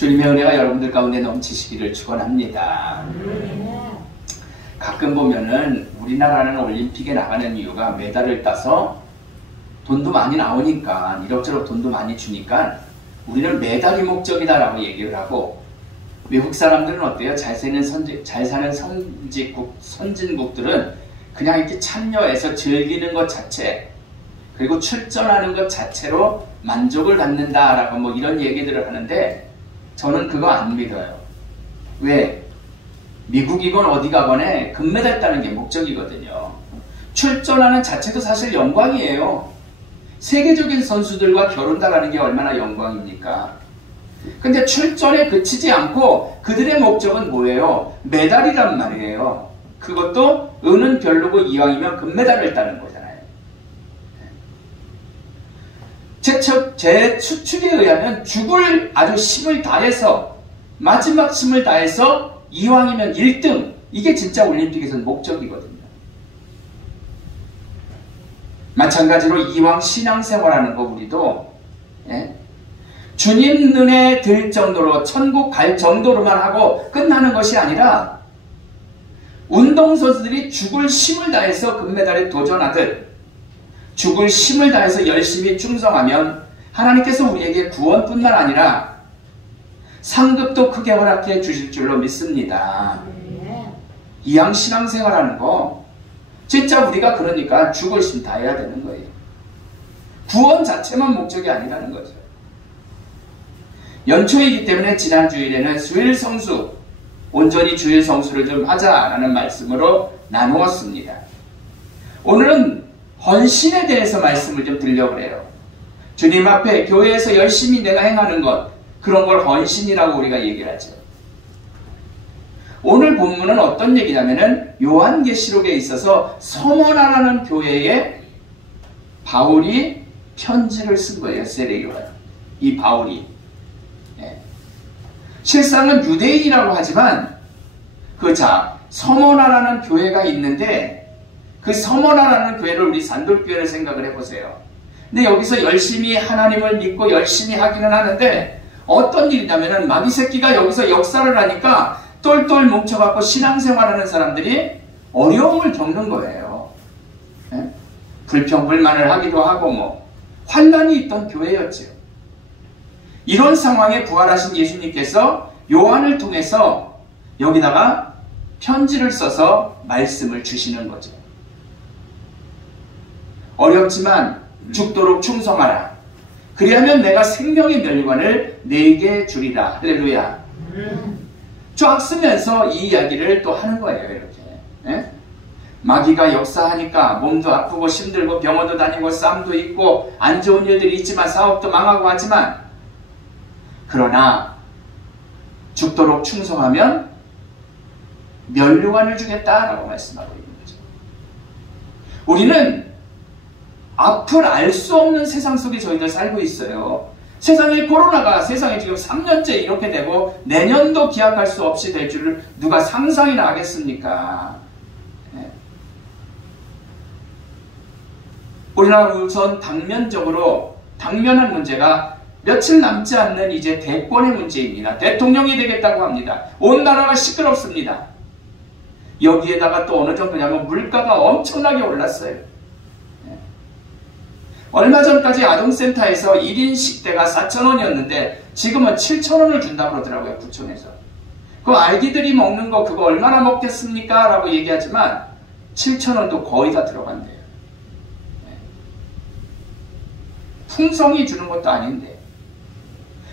주님의 은혜가 여러분들 가운데 넘치시기를 축원합니다. 가끔 보면은 우리나라는 올림픽에 나가는 이유가 메달을 따서 돈도 많이 나오니까, 이럭저럭 돈도 많이 주니까 우리는 메달이 목적이다라고 얘기를 하고, 외국 사람들은 어때요? 잘 사는 선진국들은 그냥 이렇게 참여해서 즐기는 것 자체, 그리고 출전하는 것 자체로 만족을 갖는다라고 뭐 이런 얘기들을 하는데, 저는 그거 안 믿어요. 왜? 미국이건 어디 가건에 금메달 따는 게 목적이거든요. 출전하는 자체도 사실 영광이에요. 세계적인 선수들과 겨룬다라는 게 얼마나 영광입니까? 근데 출전에 그치지 않고 그들의 목적은 뭐예요? 메달이란 말이에요. 그것도 은은 별로고 이왕이면 금메달을 따는 거잖아요. 제 추측에 의하면 죽을 아주 힘을 다해서, 마지막 힘을 다해서 이왕이면 1등, 이게 진짜 올림픽에서는 목적이거든요. 마찬가지로 이왕 신앙생활하는 거 우리도 주님 눈에 들 정도로, 천국 갈 정도로만 하고 끝나는 것이 아니라, 운동선수들이 죽을 힘을 다해서 금메달에 도전하듯 죽을 힘을 다해서 열심히 충성하면 하나님께서 우리에게 구원뿐만 아니라 상급도 크게 허락해 주실 줄로 믿습니다. 이왕 신앙생활하는 거 진짜 우리가 그러니까 죽을 힘 다해야 되는 거예요. 구원 자체만 목적이 아니라는 거죠. 연초이기 때문에 지난 주일에는 수일 성수, 온전히 주일 성수를 좀 하자라는 말씀으로 나누었습니다. 오늘은 헌신에 대해서 말씀을 좀 드리려고 해요. 주님 앞에 교회에서 열심히 내가 행하는 것, 그런 걸 헌신이라고 우리가 얘기를 하죠. 오늘 본문은 어떤 얘기냐면은 요한계시록에 있어서 서머나라는 교회에 바울이 편지를 쓴 거예요. 세례요한. 이 바울이. 실상은 유대인이라고 하지만 서머나라는 교회가 있는데, 그 서머나라는 교회를 우리 산돌교회를 생각을 해보세요. 근데 여기서 열심히 하나님을 믿고 열심히 하기는 하는데, 어떤 일이냐면은 마귀 새끼가 여기서 역사를 하니까 똘똘 뭉쳐갖고 신앙생활하는 사람들이 어려움을 겪는 거예요. 불평불만을 하기도 하고 뭐 환난이 있던 교회였죠. 이런 상황에 부활하신 예수님께서 요한을 통해서 여기다가 편지를 써서 말씀을 주시는 거죠. 어렵지만 죽도록 충성하라. 그리하면 내가 생명의 멸관을 네게 주리라. 할렐루야. 쫙 쓰면서 이 이야기를 또 하는 거예요. 이렇게. 마귀가 역사하니까 몸도 아프고 힘들고 병원도 다니고 싸움도 있고 안 좋은 일들이 있지만 사업도 망하고 하지만, 그러나 죽도록 충성하면 멸류관을 주겠다라고 말씀하고 있는 거죠. 우리는 앞을 알 수 없는 세상 속에 저희들 살고 있어요. 세상에 코로나가 세상에 지금 3년째 이렇게 되고 내년도 기약할 수 없이 될 줄을 누가 상상이나 하겠습니까? 우리나라 우선 당면한 문제가 며칠 남지 않는 이제 대권의 문제입니다. 대통령이 되겠다고 합니다. 온 나라가 시끄럽습니다. 여기에다가 또 어느 정도냐면 물가가 엄청나게 올랐어요. 얼마 전까지 아동센터에서 1인 식대가 4,000원이었는데 지금은 7,000원을 준다고 그러더라고요. 구청에서. 그 아이들이 먹는 거 그거 얼마나 먹겠습니까? 라고 얘기하지만 7,000원도 거의 다 들어간대요. 풍성이 주는 것도 아닌데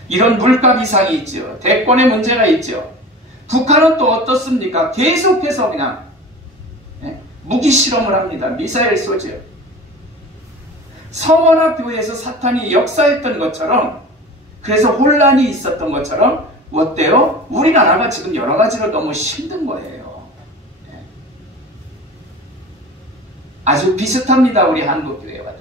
이런 물가 비상이 있죠. 대권의 문제가 있죠. 북한은 또 어떻습니까? 계속해서 그냥 무기 실험을 합니다. 미사일 쏘죠. 서머나 교회에서 사탄이 역사했던 것처럼, 그래서 혼란이 있었던 것처럼 어때요? 우리나라가 지금 여러 가지로 너무 힘든 거예요. 아주 비슷합니다. 우리 한국교회와도.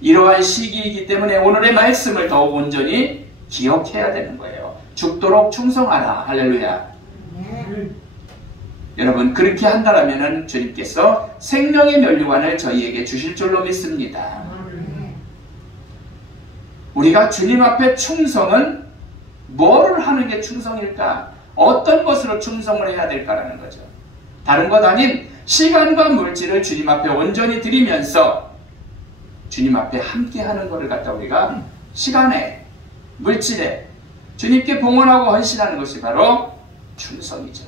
이러한 시기이기 때문에 오늘의 말씀을 더욱 온전히 기억해야 되는 거예요. 죽도록 충성하라. 할렐루야. 여러분, 그렇게 한다면 주님께서 생명의 면류관을 저희에게 주실 줄로 믿습니다. 우리가 주님 앞에 충성은 뭐를 하는 게 충성일까? 어떤 것으로 충성을 해야 될까라는 거죠. 다른 것 아닌 시간과 물질을 주님 앞에 온전히 드리면서 주님 앞에 함께 하는 것을 갖다 우리가 시간에, 물질에 주님께 봉헌하고 헌신하는 것이 바로 충성이죠.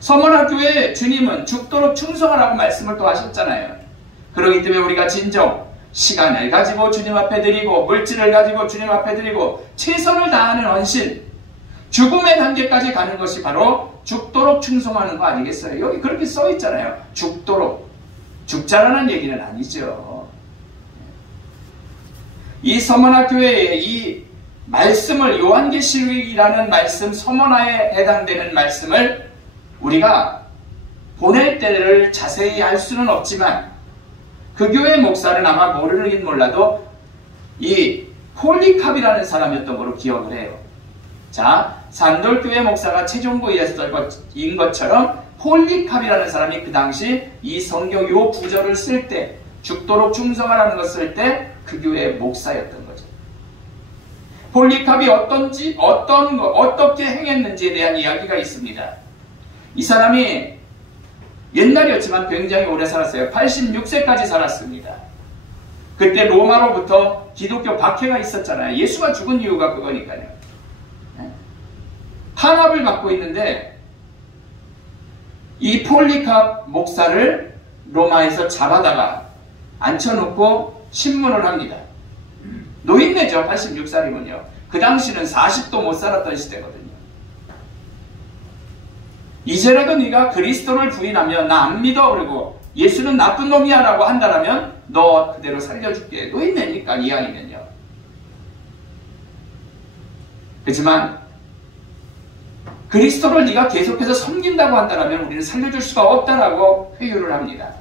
서머나 교회에 주님은 죽도록 충성하라고 말씀을 또 하셨잖아요. 그렇기 때문에 우리가 진정 시간을 가지고 주님 앞에 드리고 물질을 가지고 주님 앞에 드리고 최선을 다하는 헌신, 죽음의 단계까지 가는 것이 바로 죽도록 충성하는 거 아니겠어요? 여기 그렇게 써 있잖아요. 죽도록. 죽자라는 얘기는 아니죠. 이 서머나 교회의 이 말씀을, 요한계시록이라는 말씀, 서머나에 해당되는 말씀을 우리가 보낼 때를 자세히 알 수는 없지만 그 교회 목사는 아마 모르긴 몰라도 이 폴리캅이라는 사람이었던 걸로 기억을 해요. 자, 산돌교회 목사가 최종구인 것처럼 폴리캅이라는 사람이 그 당시 이 성경 요 구절을 쓸 때, 죽도록 충성하라는 것을 쓸 때 그 교회의 목사였던 거죠. 폴리캅이 어떻게 행했는지에 대한 이야기가 있습니다. 이 사람이 옛날이었지만 굉장히 오래 살았어요. 86세까지 살았습니다. 그때 로마로부터 기독교 박해가 있었잖아요. 예수가 죽은 이유가 그거니까요. 탄압을 받고 있는데 이 폴리캅 목사를 로마에서 잡아다가 앉혀놓고 신문을 합니다. 노인네죠. 86살이면요. 그 당시는 40도 못 살았던 시대거든요. 이제라도 네가 그리스도를 부인하면 나 안 믿어 그러고 예수는 나쁜 놈이야 라고 한다면 너 그대로 살려줄게. 노인네니까 이왕이면요. 그렇지만 그리스도를 네가 계속해서 섬긴다고 한다면 우리는 살려줄 수가 없다라고 회유를 합니다.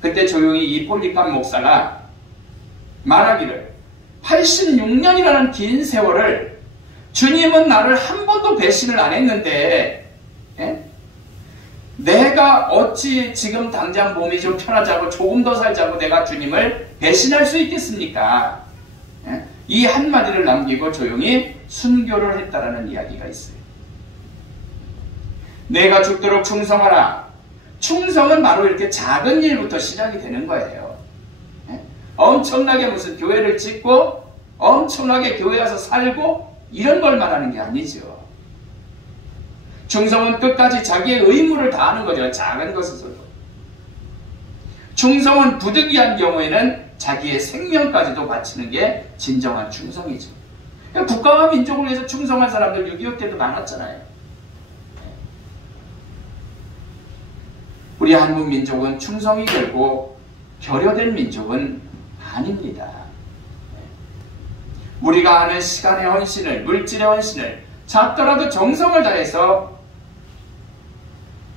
그때 조용히 이 폴리캅 목사가 말하기를 86년이라는 긴 세월을 주님은 나를 한 번도 배신을 안 했는데 내가 어찌 지금 당장 몸이 좀 편하자고 조금 더 살자고 내가 주님을 배신할 수 있겠습니까? 이 한마디를 남기고 조용히 순교를 했다라는 이야기가 있어요. 내가 죽도록 충성하라. 충성은 바로 이렇게 작은 일부터 시작이 되는 거예요. 엄청나게 무슨 교회를 짓고 엄청나게 교회 와서 살고 이런 걸 말하는 게 아니죠. 충성은 끝까지 자기의 의무를 다하는 거죠. 작은 것에서도. 충성은 부득이한 경우에는 자기의 생명까지도 바치는 게 진정한 충성이죠. 국가와 민족을 위해서 충성한 사람들 6.25 때도 많았잖아요. 우리 한국 민족은 충성이 결국 결여된 민족은 아닙니다. 우리가 하는 시간의 헌신을, 물질의 헌신을 작더라도 정성을 다해서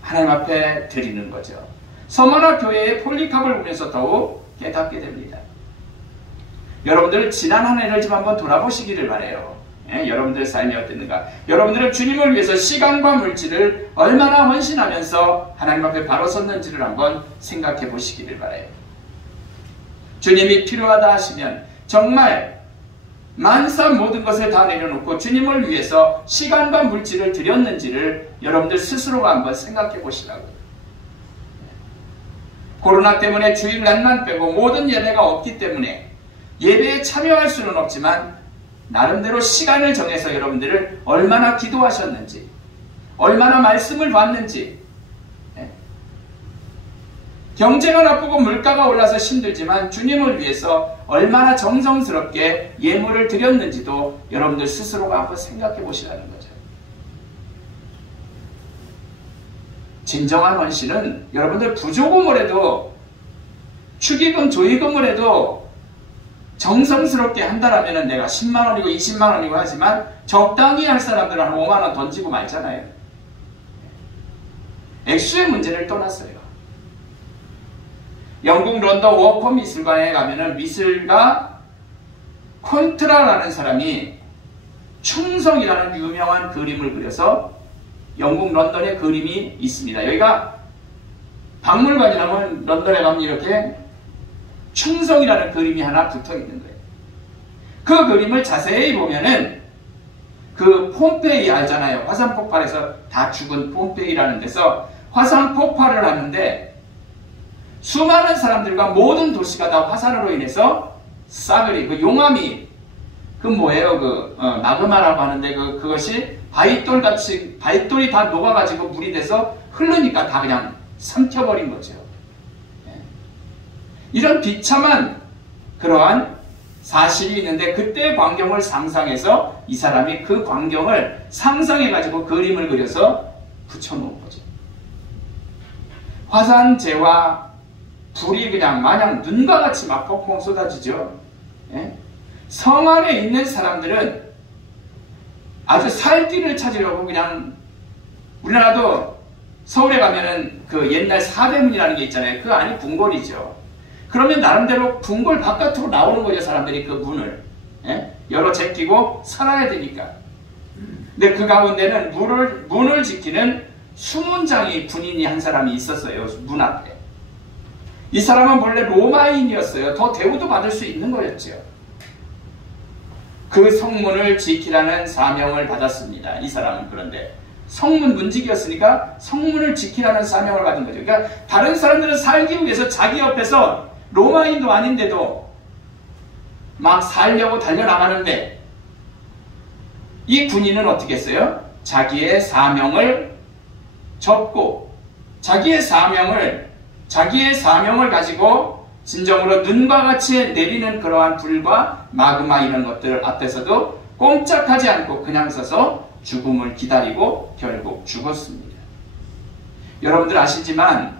하나님 앞에 드리는 거죠. 서머나 교회의 폴리캅을 보면서 더욱 깨닫게 됩니다. 여러분들 지난 한 해를 좀 한번 돌아보시기를 바라요. 여러분들 삶이 어땠는가? 여러분들은 주님을 위해서 시간과 물질을 얼마나 헌신하면서 하나님 앞에 바로 섰는지를 한번 생각해 보시기를 바라요. 주님이 필요하다 하시면 정말 만사 모든 것을 다 내려놓고 주님을 위해서 시간과 물질을 드렸는지를 여러분들 스스로가 한번 생각해 보시라고요. 코로나 때문에 주일 날만 빼고 모든 예배가 없기 때문에 예배에 참여할 수는 없지만 나름대로 시간을 정해서 여러분들을 얼마나 기도하셨는지, 얼마나 말씀을 봤는지, 경제가 나쁘고 물가가 올라서 힘들지만 주님을 위해서 얼마나 정성스럽게 예물을 드렸는지도 여러분들 스스로가 한번 생각해 보시라는 거죠. 진정한 헌신은 여러분들 부조금을 해도 축의금, 조의금을 해도 정성스럽게 한다라면 내가 10만원이고 20만원이고 하지만 적당히 할 사람들은 한 5만원 던지고 말잖아요. 액수의 문제를 떠났어요. 영국 런던 워커 미술관에 가면은 미술가 콘트라라는 사람이 충성이라는 유명한 그림을 그려서 영국 런던에 그림이 있습니다. 여기가 박물관이라면 런던에 가면 이렇게 충성이라는 그림이 하나 붙어 있는 거예요. 그 그림을 자세히 보면은 그 폼페이 알잖아요. 화산 폭발에서 다 죽은 폼페이라는 데서 화산 폭발을 하는데 수많은 사람들과 모든 도시가 다 화산으로 인해서 싸그리 그 용암이 그 뭐예요? 마그마라고 하는데 그것이 바위돌이 다 녹아가지고 물이 돼서 흐르니까 다 그냥 삼켜버린 거죠. 이런 비참한 그러한 사실이 있는데 그때의 광경을 상상해서 이 사람이 그 광경을 상상해가지고 그림을 그려서 붙여놓은 거죠. 화산재와 불이 그냥 마냥 눈과 같이 막 펑펑 쏟아지죠. 성 안에 있는 사람들은 아주 살 길을 찾으려고 그냥 우리나라도 서울에 가면은 그 옛날 사대문이라는 게 있잖아요. 그 안이 궁궐이죠. 그러면 나름대로 궁궐 바깥으로 나오는 거죠. 사람들이 그 문을 열어 제끼고 살아야 되니까. 근데 그 가운데는 문을 지키는 수문장이 군인이 한 사람이 있었어요. 문 앞에. 이 사람은 원래 로마인이었어요. 더 대우도 받을 수 있는 거였죠. 그 성문을 지키라는 사명을 받았습니다. 이 사람은. 그런데 성문 문지기였으니까 성문을 지키라는 사명을 받은 거죠. 그러니까 다른 사람들은 살기 위해서 자기 옆에서 로마인도 아닌데도 막 살려고 달려나가는데 이 군인은 어떻게 했어요? 자기의 사명을 접고 자기의 사명을 가지고 진정으로 눈과 같이 내리는 그러한 불과 마그마 이런 것들 앞에서도 꼼짝하지 않고 그냥 서서 죽음을 기다리고 결국 죽었습니다. 여러분들 아시지만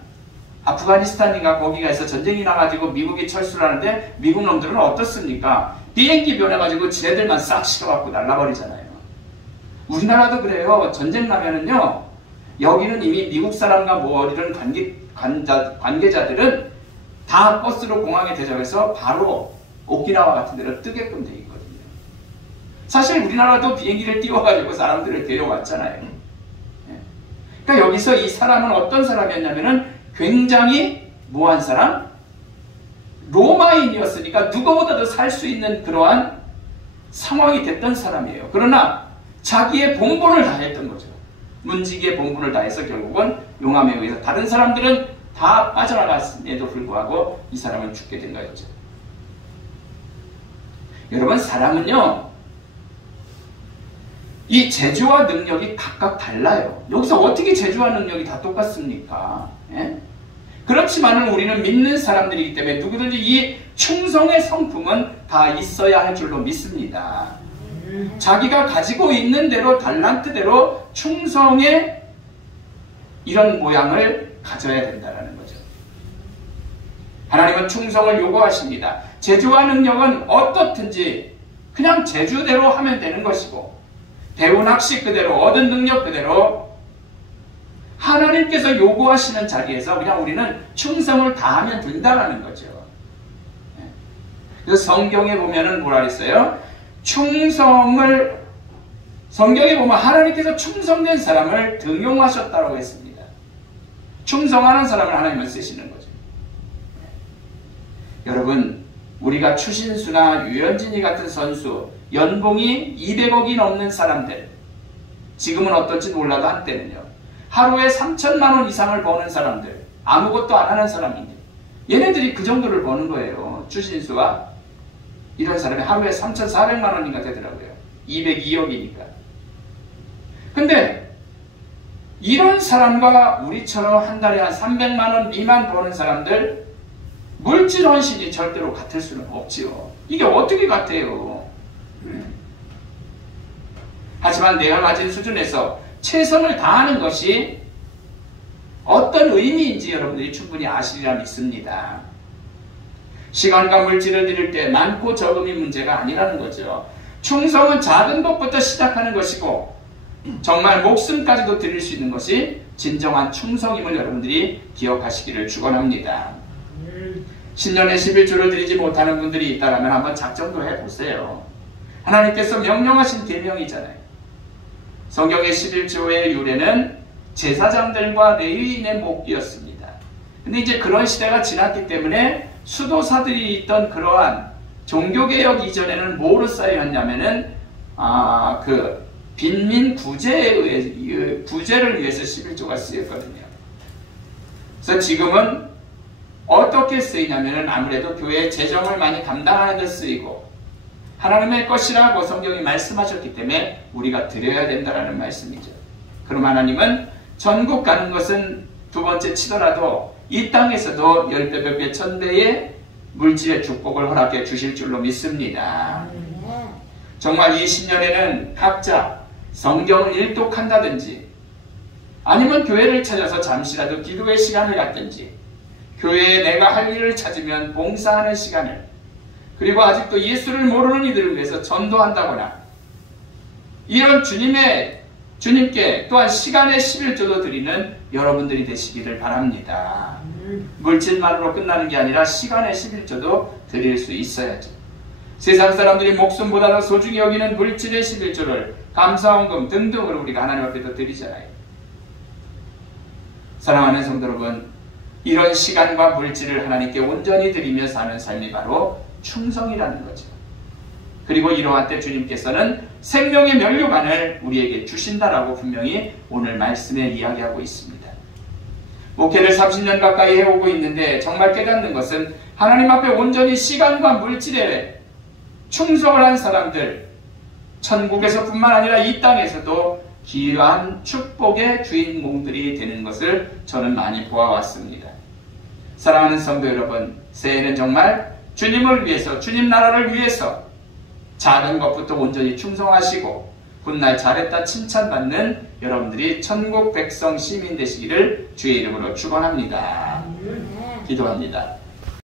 아프가니스탄인가 거기가서 전쟁이 나가지고 미국이 철수를 하는데 미국 놈들은 어떻습니까? 비행기 변해가지고 지네들만 싹 실어갖고 날라버리잖아요. 우리나라도 그래요. 전쟁 나면은요, 여기는 이미 미국 사람과 뭐 이런 관계자들은 다 버스로 공항에 대접해서 바로 오키나와 같은 데로 뜨게끔 돼 있거든요. 사실 우리나라도 비행기를 띄워가지고 사람들을 데려왔잖아요. 그러니까 여기서 이 사람은 어떤 사람이었냐면은 굉장히 뭐한 사람? 로마인이었으니까 누구보다도 살 수 있는 그러한 상황이 됐던 사람이에요. 그러나 자기의 본분을 다했던 거죠. 문지기의 본분을 다해서 결국은 용암에 의해서 다른 사람들은 다 빠져나갔음에도 불구하고 이 사람은 죽게 된 거였죠. 여러분, 사람은요, 이 재주와 능력이 각각 달라요. 여기서 어떻게 재주와 능력이 다 똑같습니까? 그렇지만 우리는 믿는 사람들이기 때문에 누구든지 이 충성의 성품은 다 있어야 할 줄로 믿습니다. 자기가 가지고 있는 대로 달란트대로 충성의 이런 모양을 가져야 된다는 거죠. 하나님은 충성을 요구하십니다. 재주와 능력은 어떻든지 그냥 재주대로 하면 되는 것이고 배운 학식 그대로 얻은 능력 그대로 하나님께서 요구하시는 자리에서 그냥 우리는 충성을 다하면 된다는 거죠. 그래서 성경에 보면은 뭐라 그랬어요? 성경에 보면 하나님께서 충성된 사람을 등용하셨다고 했습니다. 충성하는 사람을 하나님은 쓰시는 거죠. 여러분, 우리가 추신수나 유현진이 같은 선수, 연봉이 200억이 넘는 사람들, 지금은 어떨지 몰라도 한때는요, 하루에 3천만 원 이상을 버는 사람들, 아무것도 안 하는 사람인데 얘네들이 그 정도를 버는 거예요. 추신수와 이런 사람이 하루에 3,400만 원인가 되더라고요. 202억이니까. 근데 이런 사람과 우리처럼 한 달에 한 300만 원 미만 버는 사람들, 물질 헌신이 절대로 같을 수는 없지요. 이게 어떻게 같아요? 하지만 내가 가진 수준에서 최선을 다하는 것이 어떤 의미인지 여러분들이 충분히 아시리라 믿습니다. 시간과 물질을 드릴 때 많고 적음이 문제가 아니라는 거죠. 충성은 작은 것부터 시작하는 것이고 정말 목숨까지도 드릴 수 있는 것이 진정한 충성임을 여러분들이 기억하시기를 축원합니다. 신년에 11조를 드리지 못하는 분들이 있다면 한번 작정도 해보세요. 하나님께서 명령하신 계명이잖아요. 성경의 11조의 유래는 제사장들과 레위인의 목기였습니다. 근데 이제 그런 시대가 지났기 때문에 수도사들이 있던 그러한 종교개혁 이전에는 뭐로 쌓여있냐면은 그 빈민 구제를 위해서 11조가 쓰였거든요. 그래서 지금은 어떻게 쓰이냐면 아무래도 교회의 재정을 많이 감당하는 데 쓰이고 하나님의 것이라고 성경이 말씀하셨기 때문에 우리가 드려야 된다는 말씀이죠. 그럼 하나님은 전국 가는 것은 두 번째 치더라도 이 땅에서도 10배, 100배, 1000배의 물질의 축복을 허락해 주실 줄로 믿습니다. 정말 이 10년에는 각자 성경을 일독한다든지 아니면 교회를 찾아서 잠시라도 기도의 시간을 갖든지 교회에 내가 할 일을 찾으면 봉사하는 시간을 그리고 아직도 예수를 모르는 이들을 위해서 전도한다거나 이런 주님께 또한 시간의 11조도 드리는 여러분들이 되시기를 바랍니다. 물질만으로 끝나는 게 아니라 시간의 11조도 드릴 수 있어야죠. 세상 사람들이 목숨보다 더 소중히 여기는 물질의 11조를 감사원금 등등으로 우리가 하나님 앞에서 드리잖아요. 사랑하는 성도 여러분, 이런 시간과 물질을 하나님께 온전히 드리며 사는 삶이 바로 충성이라는 거죠. 그리고 이러한 때 주님께서는 생명의 면류관을 우리에게 주신다라고 분명히 오늘 말씀에 이야기하고 있습니다. 목회를 30년 가까이 해오고 있는데 정말 깨닫는 것은 하나님 앞에 온전히 시간과 물질에 충성을 한 사람들, 천국에서 뿐만 아니라 이 땅에서도 귀한 축복의 주인공들이 되는 것을 저는 많이 보아왔습니다. 사랑하는 성도 여러분, 새해는 정말 주님을 위해서, 주님 나라를 위해서 작은 것부터 온전히 충성하시고 훗날 잘했다 칭찬받는 여러분들이 천국 백성 시민 되시기를 주의 이름으로 축원합니다. 기도합니다.